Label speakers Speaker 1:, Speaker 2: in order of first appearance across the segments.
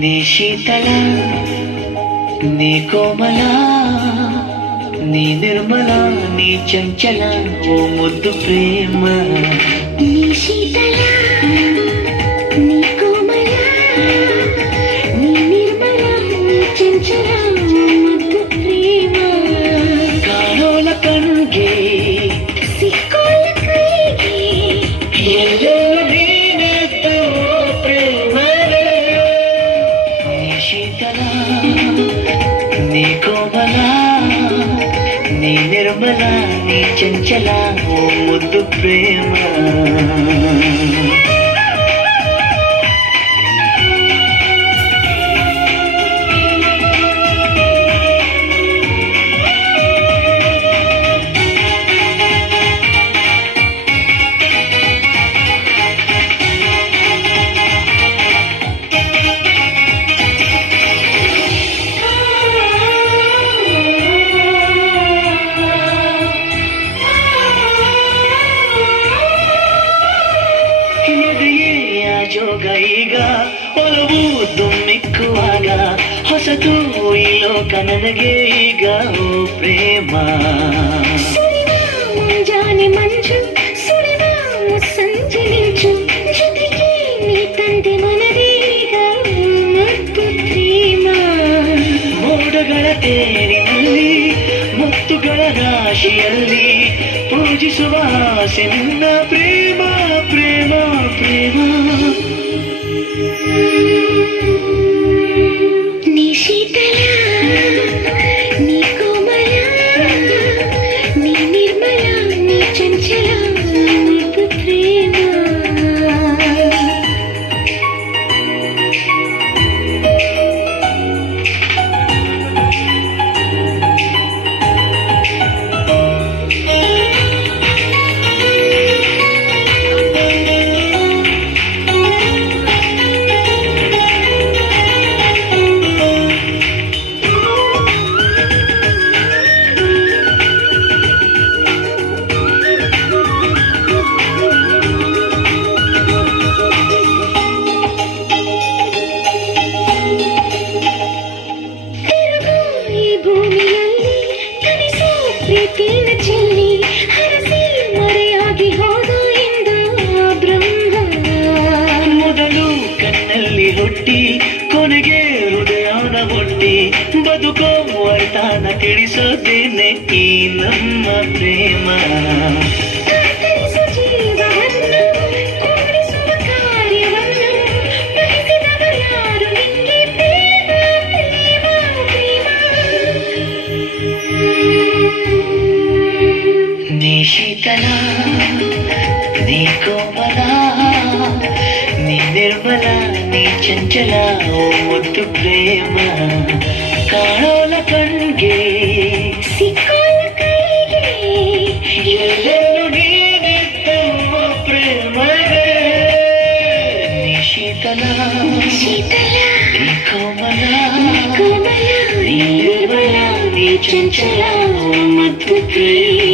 Speaker 1: నీ శీతల నీ కోమల నీ నిర్మల నీ చంచల ఓ ముద్దు ప్రేమ.
Speaker 2: నీ శీతల నీ కోమల నీ నిర్మల నీ చంచల ఓ ముద్దు ప్రేమ.
Speaker 1: కణుగే
Speaker 2: సిక్కోల
Speaker 1: చెంచలా ఓ ముద్దు ప్రేమ. ಹೊಸತು ಈ ಲೋಕ ನನಗೆ ಈಗ ಓ ಪ್ರೇಮ
Speaker 2: ಮುಂಜಾನೆ ಮಂಜು ಸುರಿವಾಮ ಸಂಜನಿಂಚು ಜೊತೆಗೆ ನೀ ತಂದೆ ಮನದೀಗ ಮುದ್ದು ಪ್ರೇಮ
Speaker 1: ಮೋಡಗಳ ತೇರಿನಲ್ಲಿ ಮುತ್ತುಗಳ ರಾಶಿಯಲ್ಲಿ ಪೂಜಿಸುವ ಆಸೆ ನಿನ್ನ ಪ್ರೇಮ ಪ್ರೇಮ ಕಣ್ಣಲ್ಲಿ ಹುಟ್ಟಿ ಕೊನೆಗೆ ಹೃದಯನ ಮುಟ್ಟಿ ಬದುಕೋ ಅರ್ಥಾನ ತಿಳಿಸೋದೇನೆ ಈ ನಮ್ಮ ಪ್ರೇಮ
Speaker 2: ಕತ್ತರಿಸು ಜೀವವನ್ನು ಕೂಡಿಸುವ ಕಾರ್ಯವನ್ನು ಬಯಸಿದವರ್ಯಾರು ನಿಂಗೆ ಪ್ರೇಮ ಪ್ರೇಮ ಪ್ರೇಮ
Speaker 1: ನೀ ಶೀತಲ ನೀ ಕೋಮಲ ನೀ ನಿರ್ಮಲ ನೀ ಚಂಚಲ ಓ ಮುದ್ದು ಪ್ರೇಮ ಕಾಣೋಲ ಕಣ್ಗೆ
Speaker 2: ಸಿಕ್ಕೋಲ ಕೈಗೆ
Speaker 1: ಎಲ್ಲೆಲ್ಲೂ ನೀನಿದ್ದು ಪ್ರೇಮವೇ ನೀ ಶೀತಲ
Speaker 2: ಶೀತಲ
Speaker 1: ನೀ ಕೋಮಲ
Speaker 2: ಕೋಮಲ
Speaker 1: ನೀ ನಿರ್ಮಲ ನೀ ಚಂಚಲ ಓ ಮುದ್ದು ಪ್ರೇಮ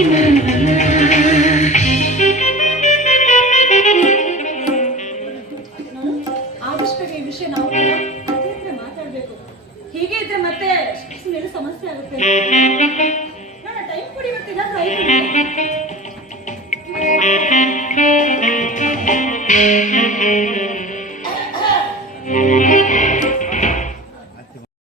Speaker 3: ನಾನಾ ಟೈಮ್ ಕುಡಿಬೇಕಿಲ್ಲ ಸಾಯಿ